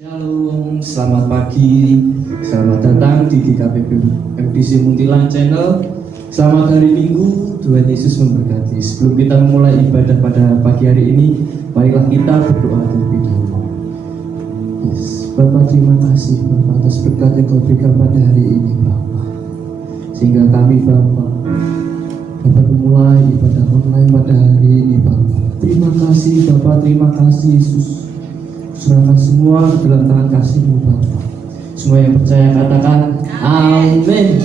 Shalom, selamat pagi, selamat datang di GKPB FDC Muntilan Channel. Selamat hari Minggu, Tuhan Yesus memberkati. Sebelum kita memulai ibadah pada pagi hari ini, marilah kita berdoa terlebih dahulu. Yes, Bapak, terima kasih Bapak atas berkat yang Kau berikan pada hari ini Bapak, sehingga kami Bapak dapat memulai ibadah online pada hari ini Bapak. Terima kasih Bapak, terima kasih Yesus. Serahkan semua ke dalam tangan kasih-Mu Bapa. Semua yang percaya katakan amin.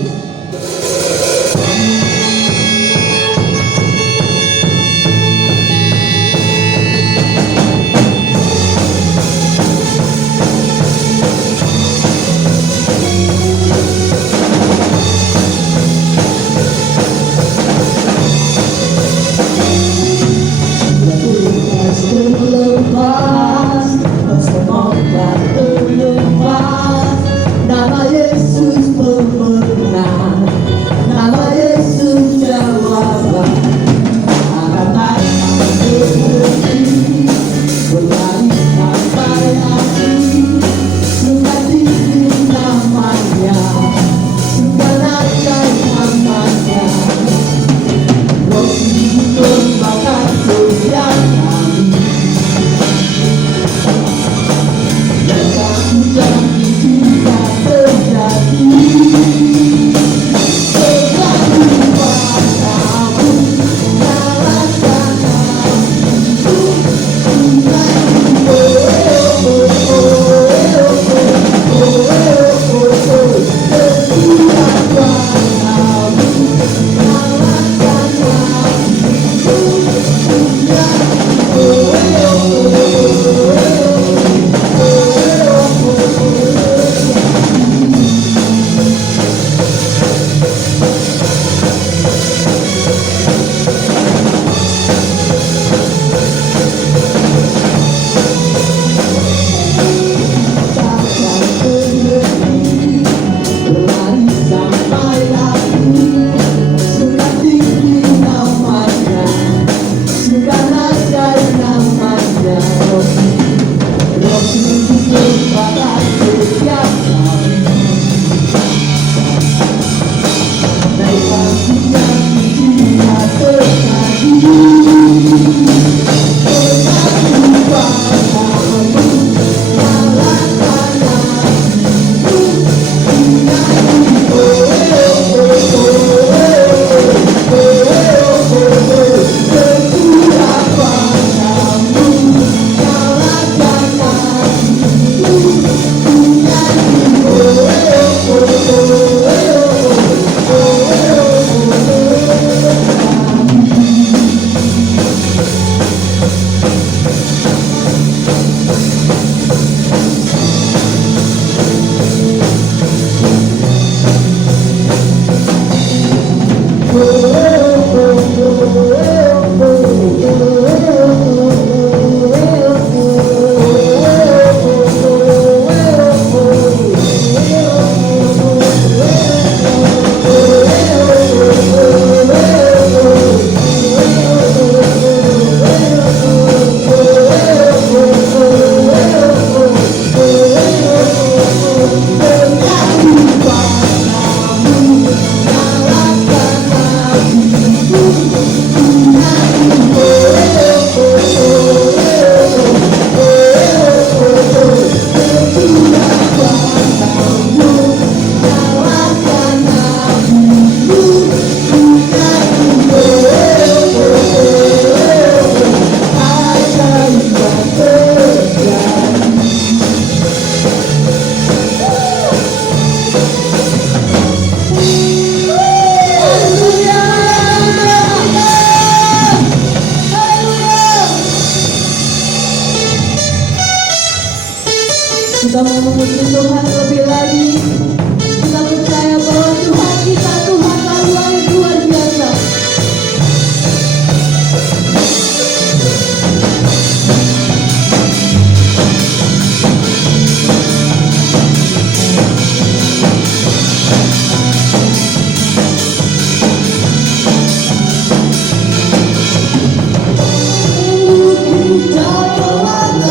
Kita mau memuji Tuhan lebih lagi. Kita percaya bahwa Tuhan kita Tuhan Allah yang luar biasa. Kita telah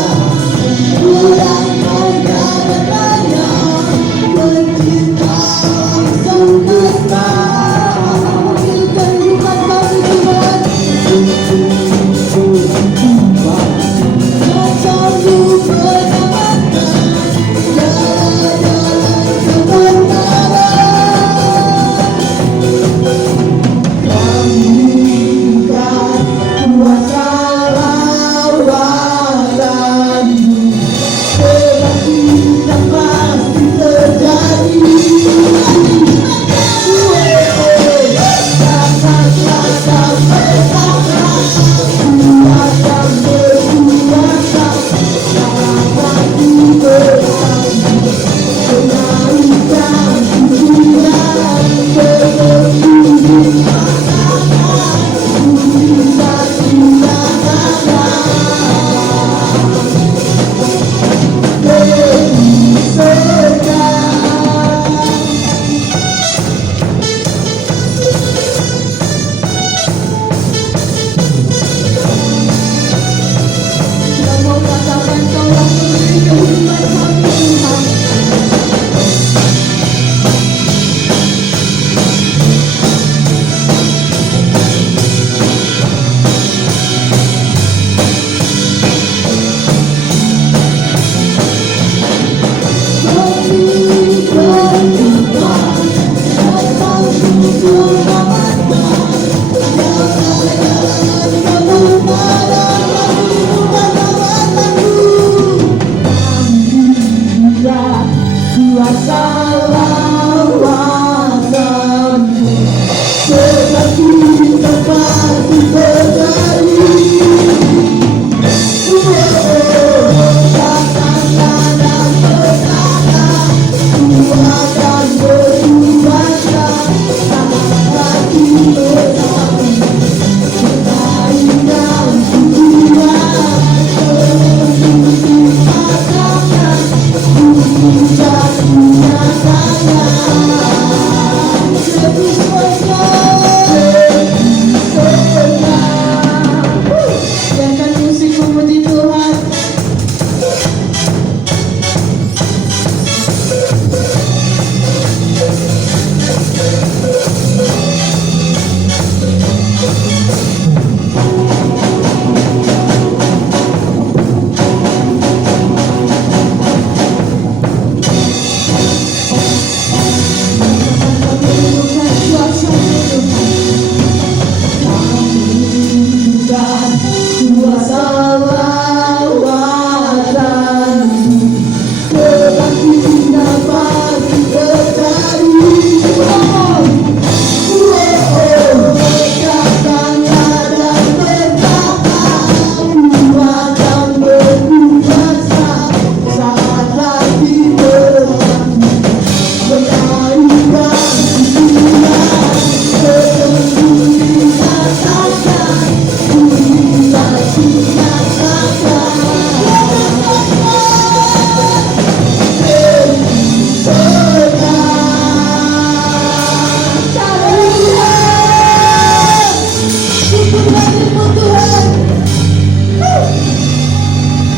Biarkan musik memuji Tuhan.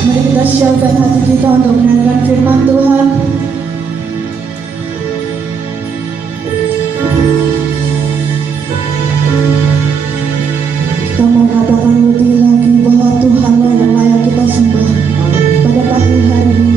Mari kita siapkan hati kita untuk mendengarkan firman Tuhan. Kita mau katakan lebih lagi bahwa Tuhanlah yang layak kita sembah pada pagi hari ini.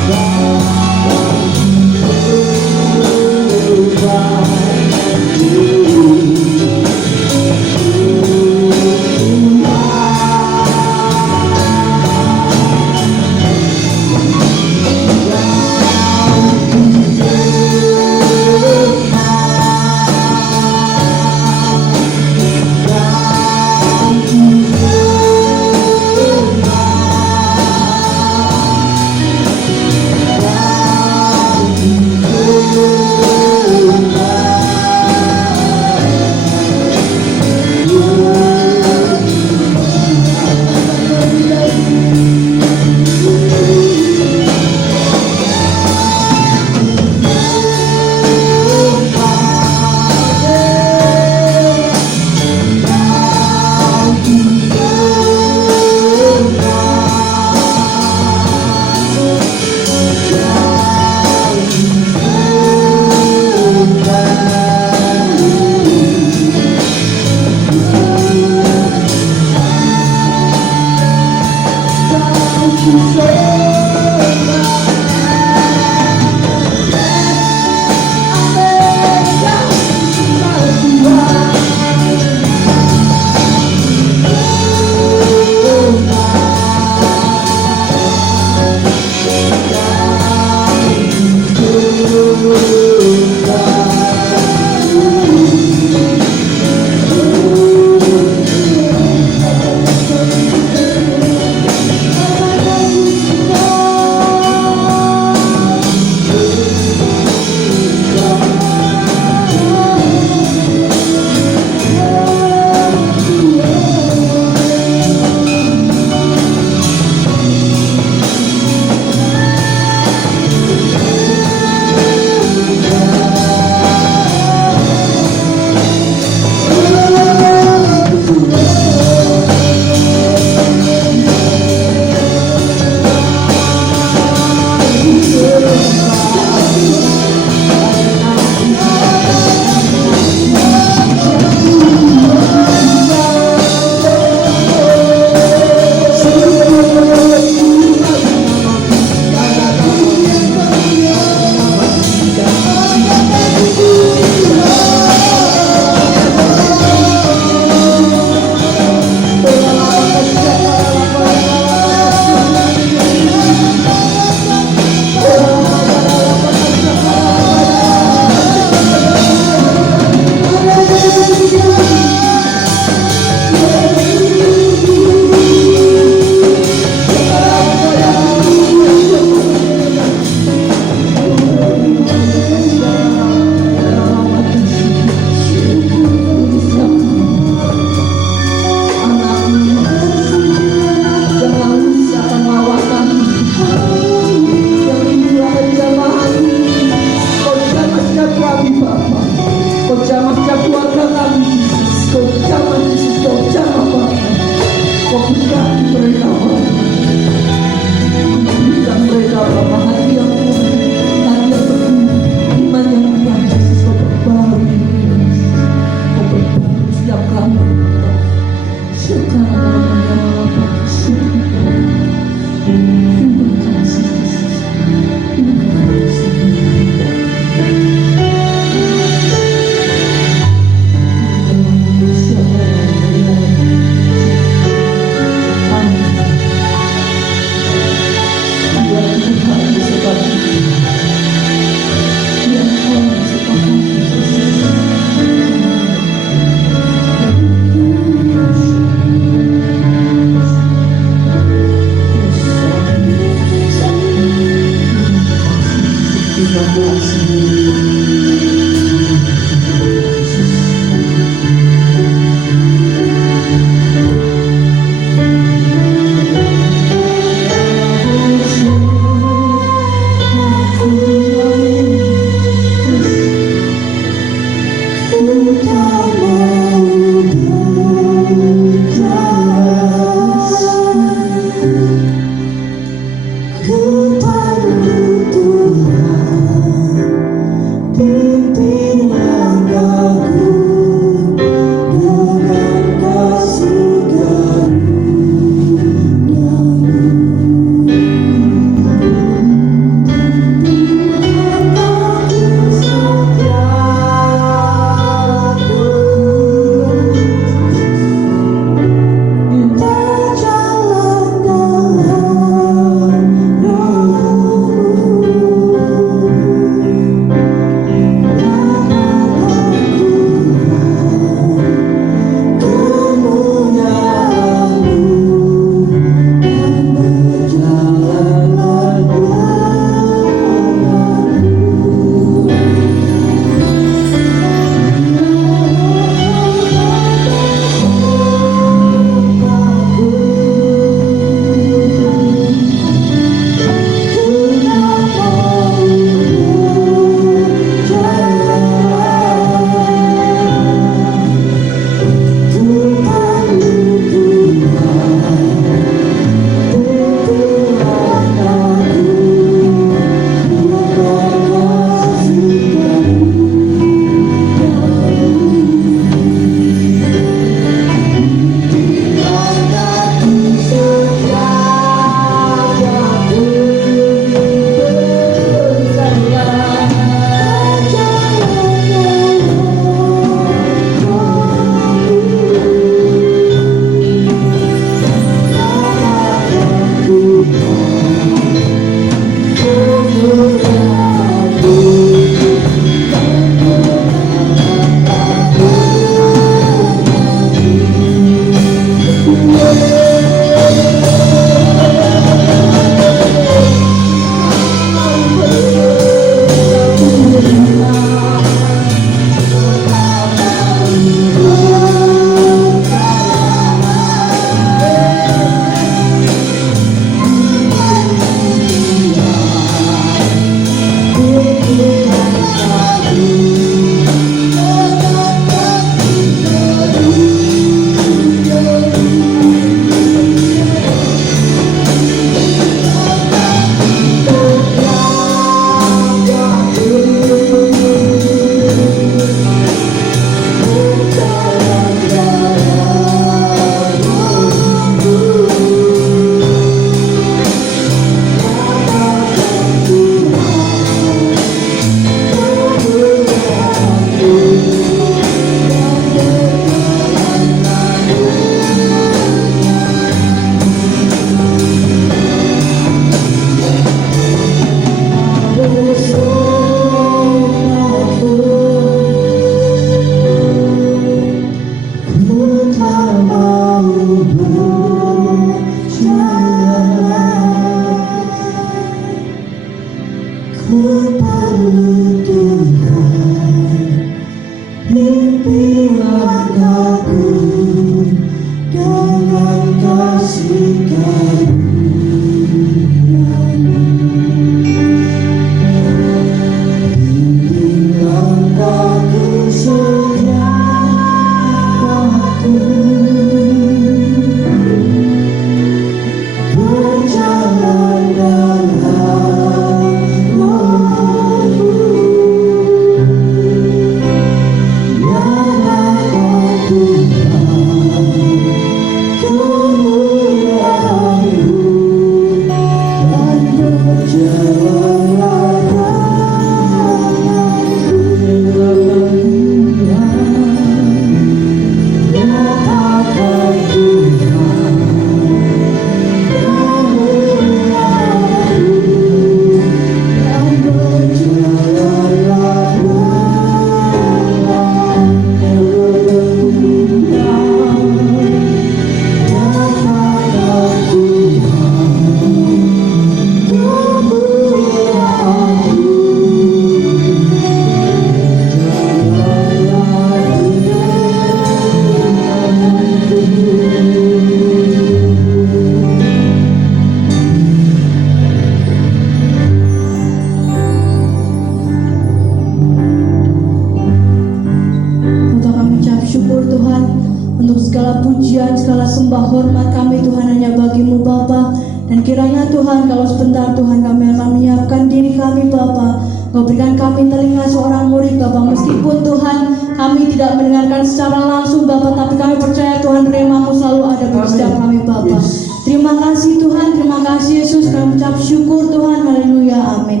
pujian, segala sembah hormat kami Tuhan hanya bagi-Mu Bapa. Dan kiranya Tuhan, kalau sebentar Tuhan kami akan menyiapkan diri kami Bapa, Kau berikan kami telinga seorang murid Bapa. Meskipun Tuhan kami tidak mendengarkan secara langsung Bapa, tapi kami percaya Tuhan rema-Mu selalu ada bagi setiap kami Bapa. Terima kasih Tuhan, terima kasih Yesus. Kami ucap syukur Tuhan, haleluya, amin.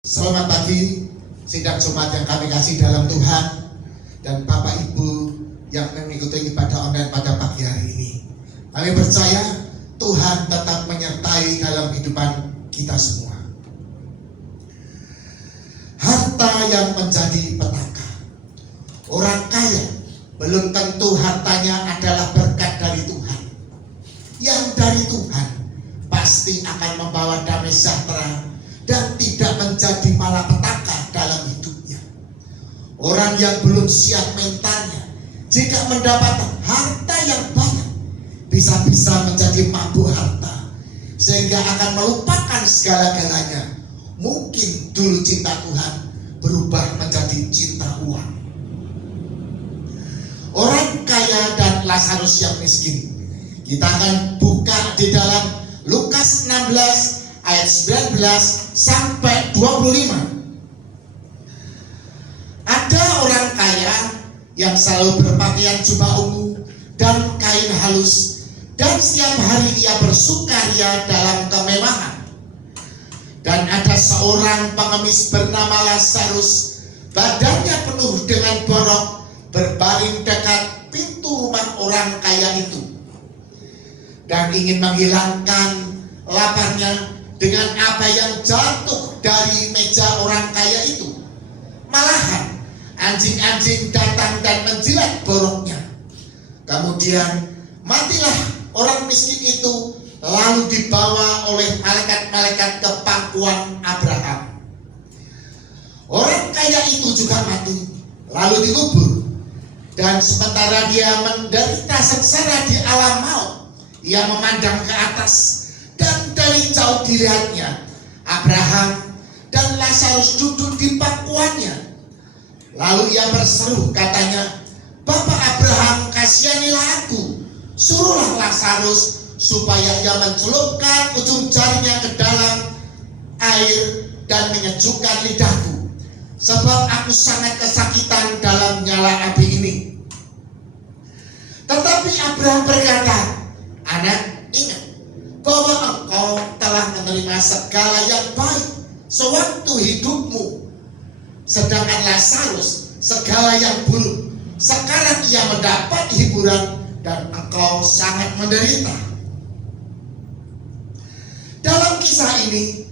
Selamat pagi, sidang Jumat yang kami kasih dalam Tuhan, dan Bapak Ibu yang mengikuti ibadah online pada pagi hari ini. Kami percaya Tuhan tetap menyertai dalam kehidupan kita semua. Harta yang menjadi petaka. Orang kaya belum tentu hartanya adalah berkat dari Tuhan. Yang dari Tuhan pasti akan membawa damai sejahtera dan tidak menjadi malapetaka dalam hidupnya. Orang yang belum siap mentalnya, jika mendapat harta yang banyak, bisa-bisa menjadi mabuk harta, sehingga akan melupakan segala-galanya. Mungkin dulu cinta Tuhan berubah menjadi cinta uang. Orang kaya dan Lazarus yang miskin. Kita akan buka di dalam Lukas 16 ayat 19 sampai 25. Ada orang kaya yang selalu berpakaian jubah ungu dan kain halus, dan setiap hari ia bersukaria dalam kemewahan. Dan ada seorang pengemis bernama Lazarus, badannya penuh dengan borok, berbaring dekat pintu rumah orang kaya itu, dan ingin menghilangkan laparnya dengan apa yang jatuh dari meja orang kaya itu. Malahan anjing-anjing datang dan menjilat boroknya. Kemudian matilah orang miskin itu, lalu dibawa oleh malaikat-malaikat ke pangkuan Abraham. Orang kaya itu juga mati, lalu dikubur. Dan sementara dia menderita sengsara di alam maut, ia memandang ke atas, dan dari jauh dilihatnya Abraham dan Lazarus duduk di pangkuannya. Lalu ia berseru, katanya, "Bapak Abraham, kasihanilah aku, suruhlah Lazarus supaya ia mencelupkan ujung jarinya ke dalam air dan menyejukkan lidahku, sebab aku sangat kesakitan dalam nyala api ini." Tetapi Abraham berkata, "Anak, ingat bahwa engkau telah menerima segala yang baik sewaktu hidupmu, sedangkan Lazarus segala yang buruk. Sekarang ia mendapat hiburan dan engkau sangat menderita." Dalam kisah ini,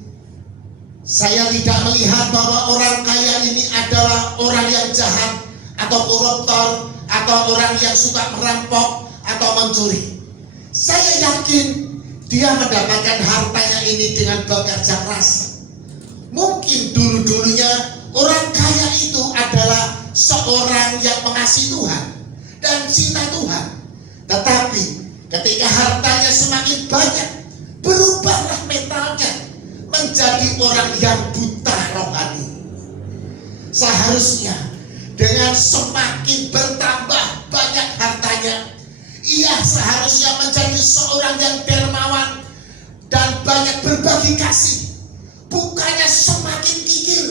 saya tidak melihat bahwa orang kaya ini adalah orang yang jahat atau koruptor atau orang yang suka merampok atau mencuri. Saya yakin dia mendapatkan hartanya ini dengan bekerja keras. Mungkin dulu-dulunya orang kaya itu adalah seorang yang mengasihi Tuhan dan cinta Tuhan. Tetapi ketika hartanya semakin banyak, berubahlah mentalnya menjadi orang yang buta rohani. Seharusnya dengan semakin bertambah banyak hartanya, ia seharusnya menjadi seorang yang dermawan dan banyak berbagi kasih, bukannya semakin kikir.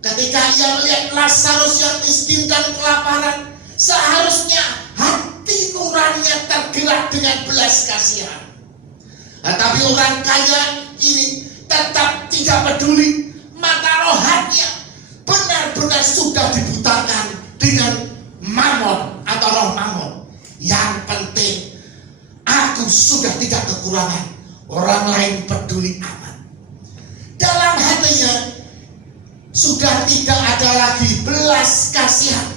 Ketika ia melihat Lazarus yang miskin dan kelaparan, seharusnya hati nuraninya tergerak dengan belas kasihan. Tetapi orang kaya ini tetap tidak peduli, mata rohaninya benar-benar sudah dibutakan dengan mamon atau roh mamon. Yang penting aku sudah tidak kekurangan, orang lain peduli aman. Dalam hatinya sudah tidak ada lagi belas kasihan,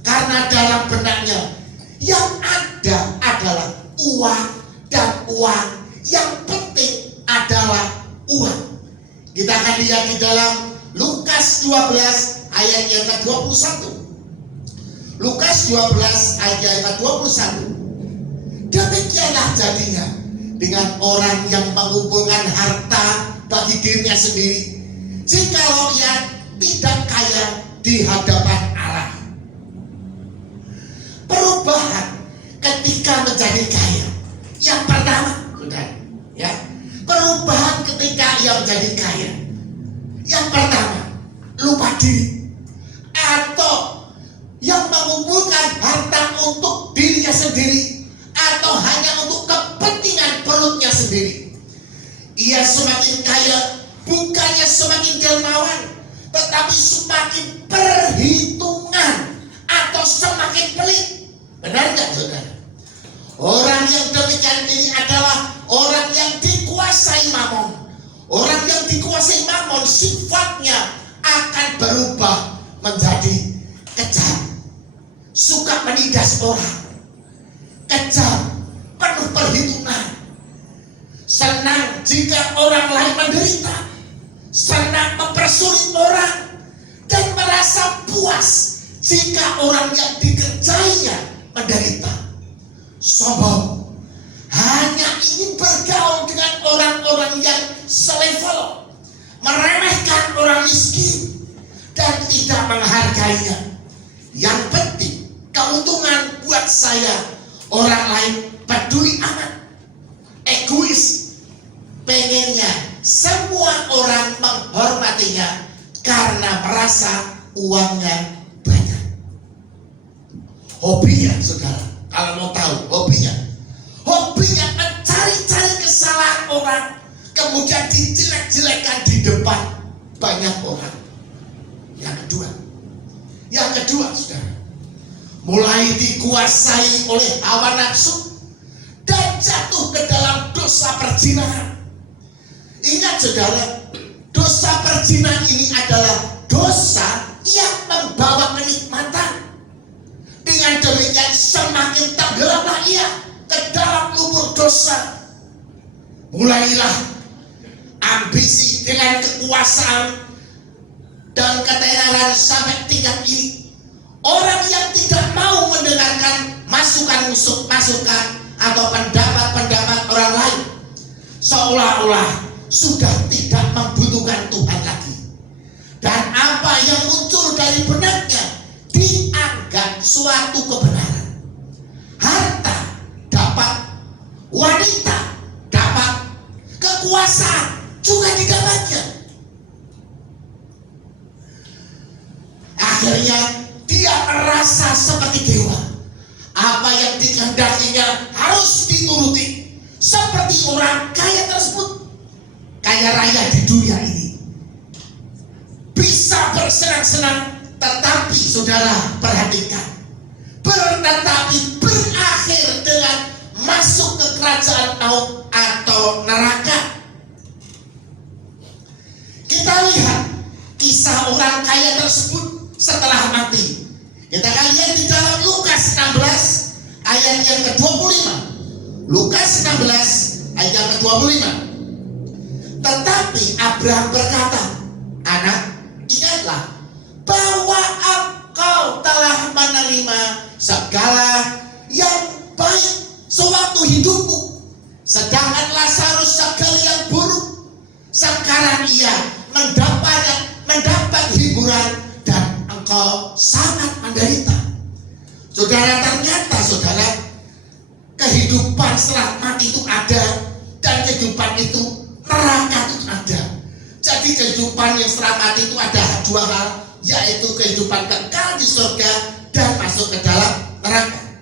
karena dalam benaknya yang ada adalah uang dan uang. Yang penting adalah uang. Kita akan lihat di dalam Lukas 12 ayat yang ke-21. Lukas 12 ayat yang ke-21. Demikianlah jadinya dengan orang yang mengumpulkan harta bagi dirinya sendiri, jikalau ia tidak kaya di hadapan ketika menjadi kaya. Yang pertama, saudara, ya, perubahan ketika ia menjadi kaya. Yang pertama, lupa diri, atau yang mengumpulkan harta untuk dirinya sendiri, atau hanya untuk kepentingan perutnya sendiri. Ia semakin kaya bukannya semakin dermawan, tetapi semakin perhitungan atau semakin pelit. Benar nggak, saudara? Orang yang demikian ini adalah orang yang dikuasai mamon. Orang yang dikuasai mamon sifatnya akan berubah menjadi kejam, suka menindas orang, kejam, penuh perhitungan, senang jika orang lain menderita, senang mempersulit orang, dan merasa puas jika orang yang dikerjainya menderita. Sombong, hanya ingin bergaul dengan orang-orang yang selevel, meremehkan orang miskin, dan tidak menghargainya. Yang penting keuntungan buat saya, orang lain peduli amat. Egois, pengennya semua orang menghormatinya karena merasa uangnya banyak. Hobinya, saudara, kalau mau tahu hobinya mencari-cari kesalahan orang, kemudian dijelek-jelekan di depan banyak orang. Yang kedua, saudara, mulai dikuasai oleh hawa nafsu dan jatuh ke dalam dosa perzinahan. Ingat, saudara, dosa perzinahan ini adalah dosa yang membawa kenikmatan. Dengan demikian semakin tenggelamlah ia ke dalam lumpur dosa. Mulailah ambisi dengan kekuasaan dan ketenaran sampai tingkat ini. Orang yang tidak mau mendengarkan masukan atau pendapat-pendapat orang lain, seolah-olah sudah tidak membutuhkan Tuhan lagi. Dan apa yang muncul dari benaknya dianggap suatu kebenaran. Harta dapat, wanita dapat, kekuasaan juga didapatnya. Akhirnya dia merasa seperti dewa. Apa yang dikehendakinya harus dituruti, seperti orang kaya tersebut, kaya raya di dunia ini. Bisa bersenang-senang, tetapi saudara perhatikan, tetapi berakhir dengan masuk ke kerajaan maut atau neraka. Kita lihat kisah orang kaya tersebut setelah mati. Kita akan lihat di dalam Lukas 16 ayat yang ke-25. Lukas 16 ayat yang ke-25. Tetapi Abraham berkata, "Anak, ingatlah bahwa engkau telah menerima segala yang baik sewaktu hidupmu, sedangkan Lazarus segala yang buruk. Sekarang ia mendapat hiburan dan engkau sangat menderita." Saudara, ternyata saudara, kehidupan setelah mati itu ada, dan kehidupan itu neraka itu ada. Jadi kehidupan yang setelah mati itu ada dua hal, yaitu kehidupan kekal di surga dan masuk ke dalam neraka.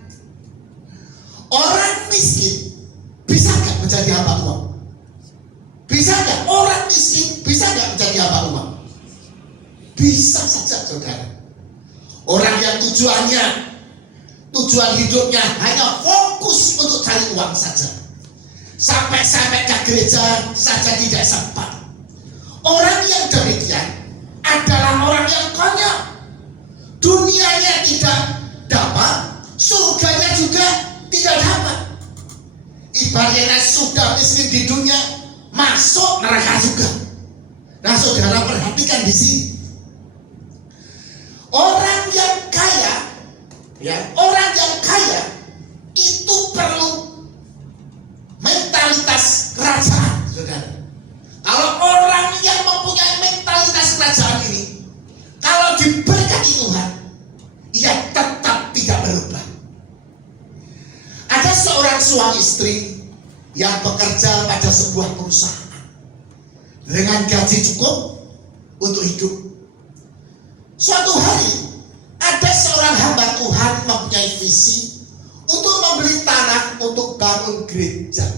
Orang miskin bisa nggak menjadi hamba uang? Bisa nggak orang miskin bisa nggak menjadi hamba uang? Bisa saja, saudara. Orang yang tujuan hidupnya hanya fokus untuk cari uang saja, sampai ke gereja saja tidak sempat. Orang yang demikian adalah orang yang konyol. Dunianya tidak dapat, surganya juga tidak dapat. Ibaratnya sudah miskin di dunia, masuk neraka juga. Nah, saudara perhatikan di sini. Orang yang kaya itu perlu mentalitas kerajaan, saudara. Kalau orang yang mempunyai mentalitas kerajaan ini, kalau diberkati Tuhan, ia tetap tidak berubah. Ada suami istri yang bekerja pada sebuah perusahaan dengan gaji cukup untuk hidup. Suatu hari ada seorang hamba Tuhan mempunyai visi untuk membeli tanah untuk bangun gereja.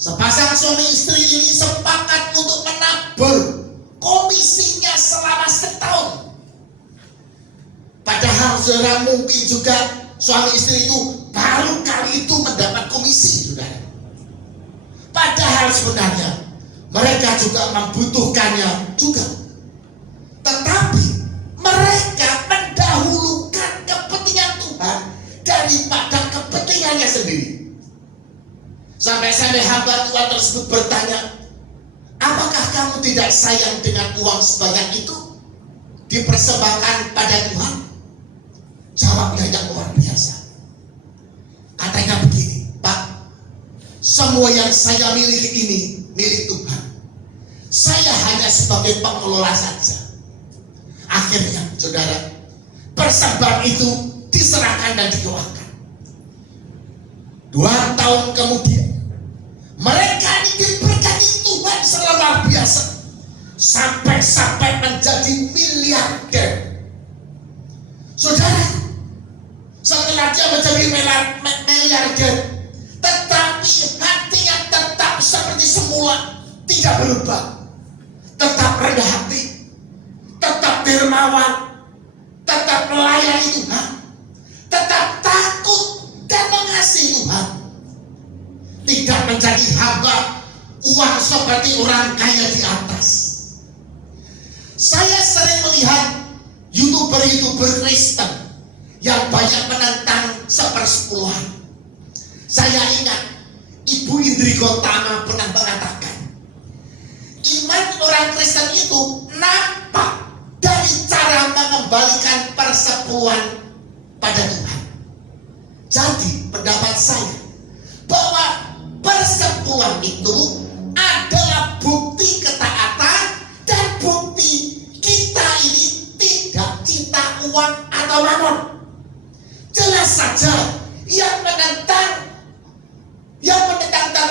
Sepasang suami istri ini sepakat untuk menabur komisinya selama setahun. Padahal saudara, mungkin juga suami istri itu baru kali itu mendapat komisi, saudara. Padahal sebenarnya mereka juga membutuhkannya juga. Tetapi mereka mendahulukan kepentingan Tuhan daripada kepentingannya sendiri. Sampai-sampai hamba Tuhan tersebut bertanya, apakah kamu tidak sayang dengan uang sebanyak itu dipersembahkan pada Tuhan? Jawabnya yang luar biasa. Katanya begini, Pak, semua yang saya miliki ini milik Tuhan. Saya hanya sebagai pengelola saja. Akhirnya, saudara, persembahan itu diserahkan dan dikeluarkan. 2 tahun kemudian, mereka ini diberkati Tuhan luar biasa, sampai menjadi miliarder. Saudara, setelah dia menjadi miliarder, tetapi hatinya tetap seperti semula, tidak berubah, tetap rendah hati, tetap dermawan, tetap melayani Tuhan, tetap takut dan mengasihi Tuhan. Tidak menjadi hamba uang seperti orang kaya di atas. Saya sering melihat YouTuber Kristen yang banyak menentang 1/10. Saya ingat Ibu Indri Gotama pernah mengatakan, iman orang Kristen itu nampak dari cara mengembalikan 1/10 pada Tuhan. Jadi pendapat saya bahwa 1/10 itu adalah bukti ketaatan dan bukti kita ini tidak cinta uang atau mamon. Jelas saja yang menentang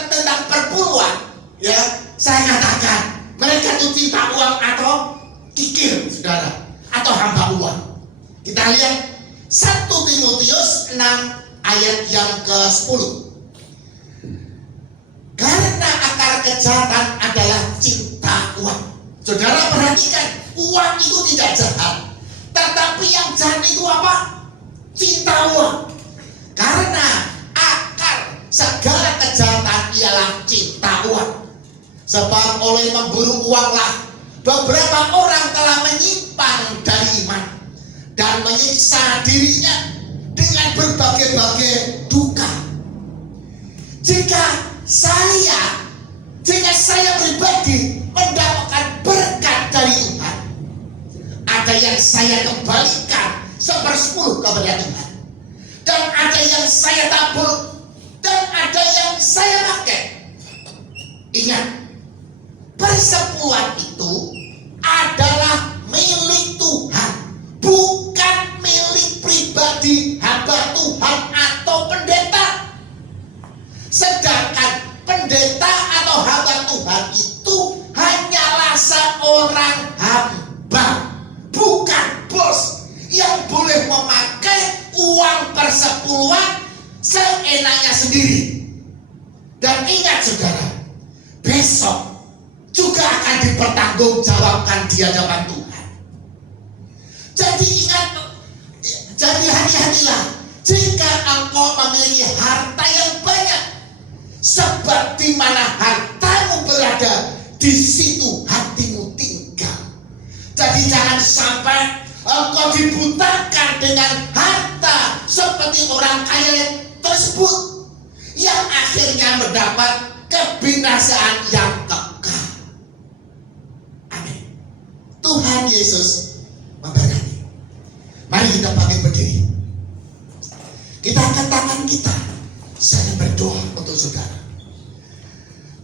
tentang perpuluhan, ya, saya katakan mereka itu cinta uang atau kikir, saudara, atau hamba uang. Kita lihat 1 Timotius 6 ayat yang ke-10. Karena akar kejahatan adalah cinta uang. Saudara perhatikan, uang itu tidak jahat, tetapi yang jahat itu apa? Cinta uang. Karena akar segala kejahatan ialah cinta uang. Sebab oleh memburu uanglah beberapa orang telah menyimpang dari iman dan menyiksa dirinya dengan berbagai-bagai duka. Jika saya pribadi mendapatkan berkat dari Tuhan, ada yang saya kembalikan 1/10 kepada Tuhan, dan ada yang saya tabur, dan ada yang saya pakai. Ingat, 1/10 itu adalah milik Tuhan, bukan milik pribadi hamba Tuhan atau pendeta. Sedangkan pendeta atau hamba Tuhan itu hanyalah seorang hamba, bukan bos yang boleh memakai uang 1/10 seenaknya sendiri. Dan ingat saudara, besok juga akan dipertanggungjawabkan di hadapan Tuhan. Jadi ingat, jadi hati-hatilah jika engkau memiliki harta yang banyak, sebab di mana hartamu berada, di situ hatimu tinggal. Jadi jangan sampai engkau dibutakan dengan harta seperti orang kaya tersebut, yang akhirnya mendapat kebinasaan yang kekal. Amin. Tuhan Yesus memberkati. Mari kita bangkit berdiri. Kita angkat tangan kita, saya berdoa untuk saudara.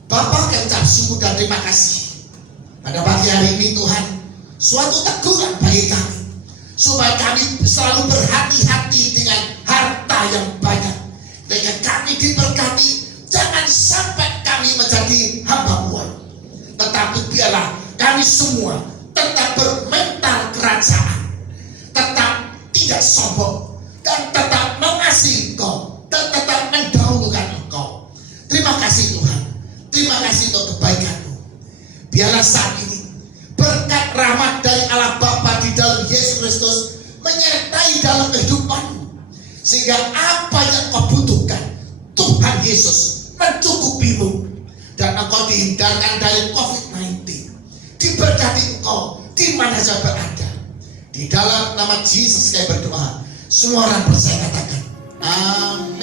Bapa, kami ucap syukur dan terima kasih pada pagi hari ini Tuhan, suatu teguran bagi kami supaya kami selalu berhati-hati dengan harta yang banyak, dengan kami diberkati, jangan sampai kami menjadi hamba uang, tetapi biarlah kami semua tetap bermental kerajaan, tetap tidak sombong, dan tetap mengasihi Engkau, dan tetap mendahulukan Engkau. Terima kasih Tuhan, terima kasih untuk kebaikan-Mu. Biarlah saat ini berkat rahmat dari Allah Bapa di dalam Yesus Kristus menyertai dalam kehidupanmu, sehingga apa yang kau butuhkan Tuhan Yesus mencukupimu, dan engkau dihindarkan dari COVID-19. Diberkati engkau di mana saja berada. Di dalam nama Yesus kami berdoa. Semua orang percaya katakan amin.